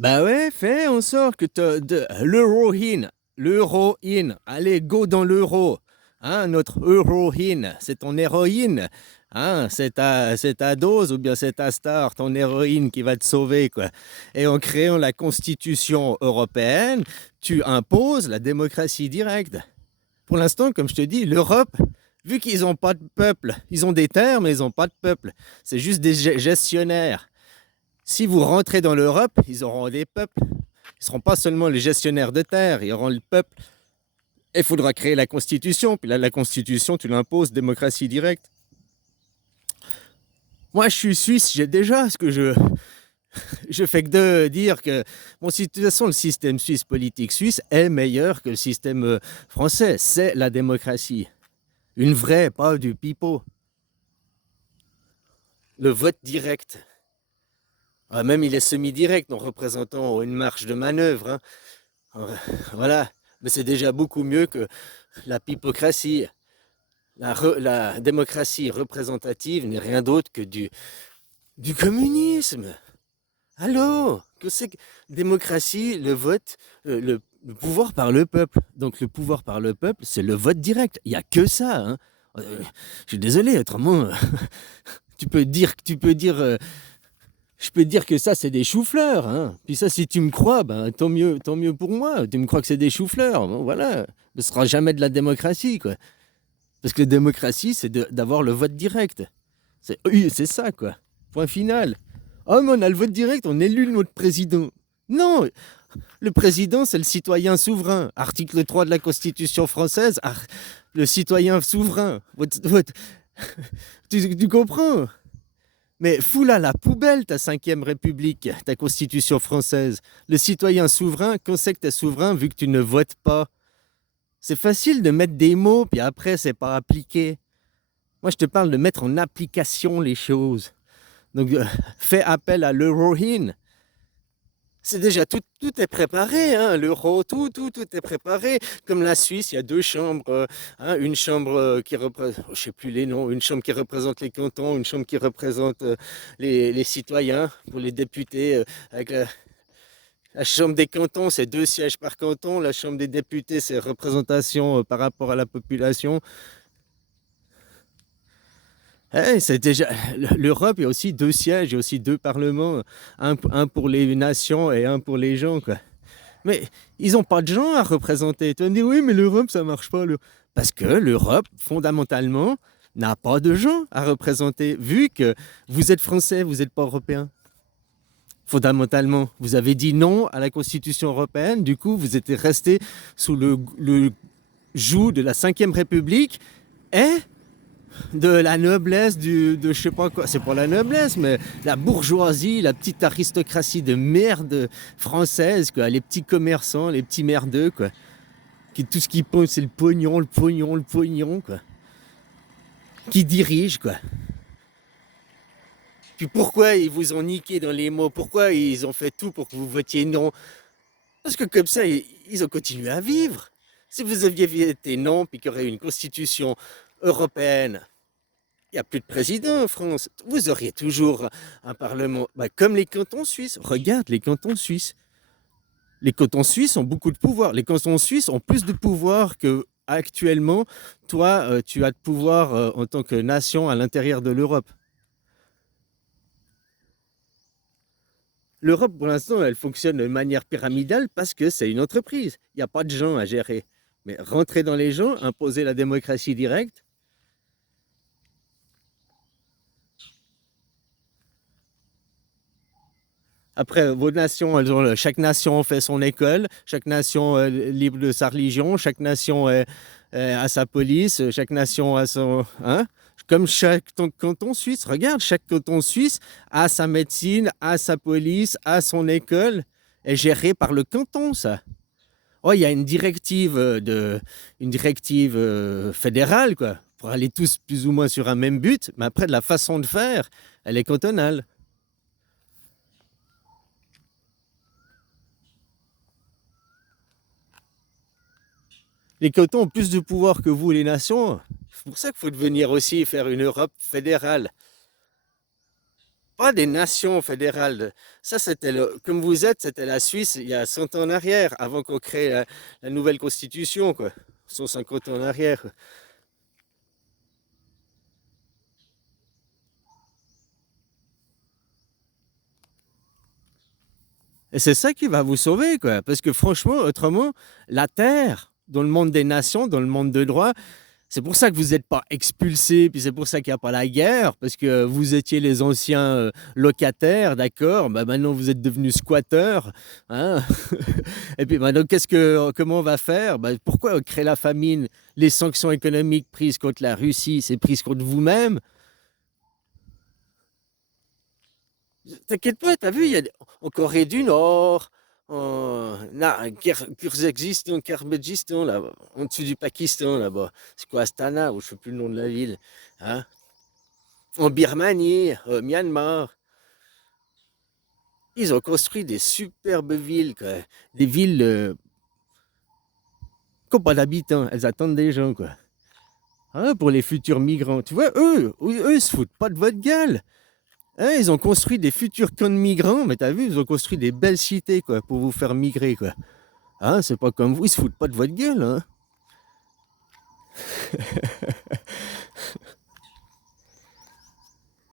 Bah ouais, fais en sorte que de l'héroïne, l'héroïne, allez, go dans l'euro. Hein, notre héroïne, c'est ton héroïne. Hein, c'est ta dose ou bien c'est ta star, ton héroïne qui va te sauver, quoi. Et en créant la Constitution européenne, tu imposes la démocratie directe. Pour l'instant, comme je te dis, l'Europe, vu qu'ils n'ont pas de peuple, ils ont des terres, mais ils n'ont pas de peuple. C'est juste des gestionnaires. Si vous rentrez dans l'Europe, ils auront des peuples. Ils ne seront pas seulement les gestionnaires de terre, ils auront le peuple. Il faudra créer la Constitution. Puis là, la Constitution, tu l'imposes, démocratie directe. Moi, je suis suisse, j'ai déjà ce que je fais que de dire que, bon, de toute façon, le système suisse, politique suisse, est meilleur que le système français. C'est la démocratie. Une vraie, pas du pipeau. Le vote direct. Ah, même il est semi-direct, nos représentants ont une marge de manœuvre. Hein. Voilà. Mais c'est déjà beaucoup mieux que la pipocratie. La démocratie représentative n'est rien d'autre que du communisme. Allô? Que c'est que démocratie, le vote, le pouvoir par le peuple. Donc le pouvoir par le peuple, c'est le vote direct. Il n'y a que ça. Hein. Je suis désolé, autrement, je peux te dire que ça, c'est des choux-fleurs. Hein. Puis ça, si tu me crois, ben, tant mieux pour moi. Tu me crois que c'est des choux-fleurs. Bon, voilà. Ce sera jamais de la démocratie, quoi. Parce que la démocratie, c'est d'avoir le vote direct. C'est ça, quoi. Point final. Oh, mais on a le vote direct, on élu notre président. Non, le président, c'est le citoyen souverain. Article 3 de la Constitution française, le citoyen souverain. Tu comprends? Mais fous-la la poubelle, ta 5e République, ta Constitution française. Le citoyen souverain, qu'on sait que t'es souverain vu que tu ne votes pas. C'est facile de mettre des mots, puis après, c'est pas appliqué. Moi, je te parle de mettre en application les choses. Donc, fais appel à l'euroïne. C'est déjà tout est préparé, hein, l'euro, tout est préparé. Comme la Suisse, il y a 2 chambres, hein, une chambre qui représente, je sais plus les noms, une chambre qui représente les cantons, une chambre qui représente les citoyens pour les députés. Avec la chambre des cantons, c'est 2 sièges par canton. La chambre des députés, c'est représentation par rapport à la population. C'est déjà l'Europe, il y a aussi 2 sièges, il y a aussi 2 parlements, un pour les nations et un pour les gens, quoi. Mais ils n'ont pas de gens à représenter. Tu vas me dire, oui, mais l'Europe, ça marche pas. Parce que l'Europe, fondamentalement, n'a pas de gens à représenter, vu que vous êtes français, vous n'êtes pas européen. Fondamentalement, vous avez dit non à la Constitution européenne, du coup, vous êtes resté sous le joug de la 5e République et de la noblesse, de je sais pas quoi, c'est pas la noblesse, mais la bourgeoisie, la petite aristocratie de merde française, quoi, les petits commerçants, les petits merdeux, quoi, qui tout ce qu'ils pensent, c'est le pognon, le pognon, le pognon, quoi, qui dirigent, quoi. Puis pourquoi ils vous ont niqué dans les mots? Pourquoi ils ont fait tout pour que vous votiez non? Parce que comme ça, ils ont continué à vivre. Si vous aviez été non, puis qu'il y aurait une constitution européenne, il n'y a plus de président en France. Vous auriez toujours un parlement, comme les cantons suisses. Regarde les cantons suisses. Les cantons suisses ont beaucoup de pouvoir. Les cantons suisses ont plus de pouvoir que actuellement. Toi, tu as de pouvoir en tant que nation à l'intérieur de l'Europe. L'Europe, pour l'instant, elle fonctionne de manière pyramidale parce que c'est une entreprise. Il n'y a pas de gens à gérer. Mais rentrer dans les gens, imposer la démocratie directe, après, vos nations, chaque nation fait son école, chaque nation est libre de sa religion, chaque nation a sa police, chaque nation a son... Hein? Comme chaque canton suisse, regarde, chaque canton suisse a sa médecine, a sa police, a son école, est géré par le canton, ça. Oh, il y a une directive fédérale, quoi, pour aller tous plus ou moins sur un même but, mais après, de la façon de faire, elle est cantonale. Les cantons ont plus de pouvoir que vous, les nations. C'est pour ça qu'il faut devenir aussi faire une Europe fédérale. pas des nations fédérales. Ça, c'était comme vous êtes, c'était la Suisse il y a 100 ans en arrière, avant qu'on crée la nouvelle constitution, quoi. 150 ans en arrière. Et c'est ça qui va vous sauver, quoi. Parce que franchement, autrement, la Terre, dans le monde des nations, dans le monde de droit, c'est pour ça que vous n'êtes pas expulsés, puis c'est pour ça qu'il n'y a pas la guerre, parce que vous étiez les anciens locataires, d'accord? Bah, maintenant, vous êtes devenus squatteurs, hein? Et puis maintenant, comment on va faire? Bah, pourquoi créer la famine? Les sanctions économiques prises contre la Russie, c'est prises contre vous-même. T'inquiète pas, t'as vu, il y a en Corée du Nord, Kyrgyzstan, Kyrgyzstan, là, en dessous du Pakistan, là-bas. C'est quoi, Astana, ou je sais plus le nom de la ville, hein? En Birmanie, au Myanmar, ils ont construit des superbes villes, quoi. Des villes qui n'ont pas d'habitants, elles attendent des gens, quoi. Hein, pour les futurs migrants. Tu vois, eux, ils se foutent pas de votre gueule. Hein, ils ont construit des futurs camps de migrants, mais t'as vu, ils ont construit des belles cités, quoi, pour vous faire migrer, quoi. Hein, c'est pas comme vous, ils se foutent pas de votre gueule, hein.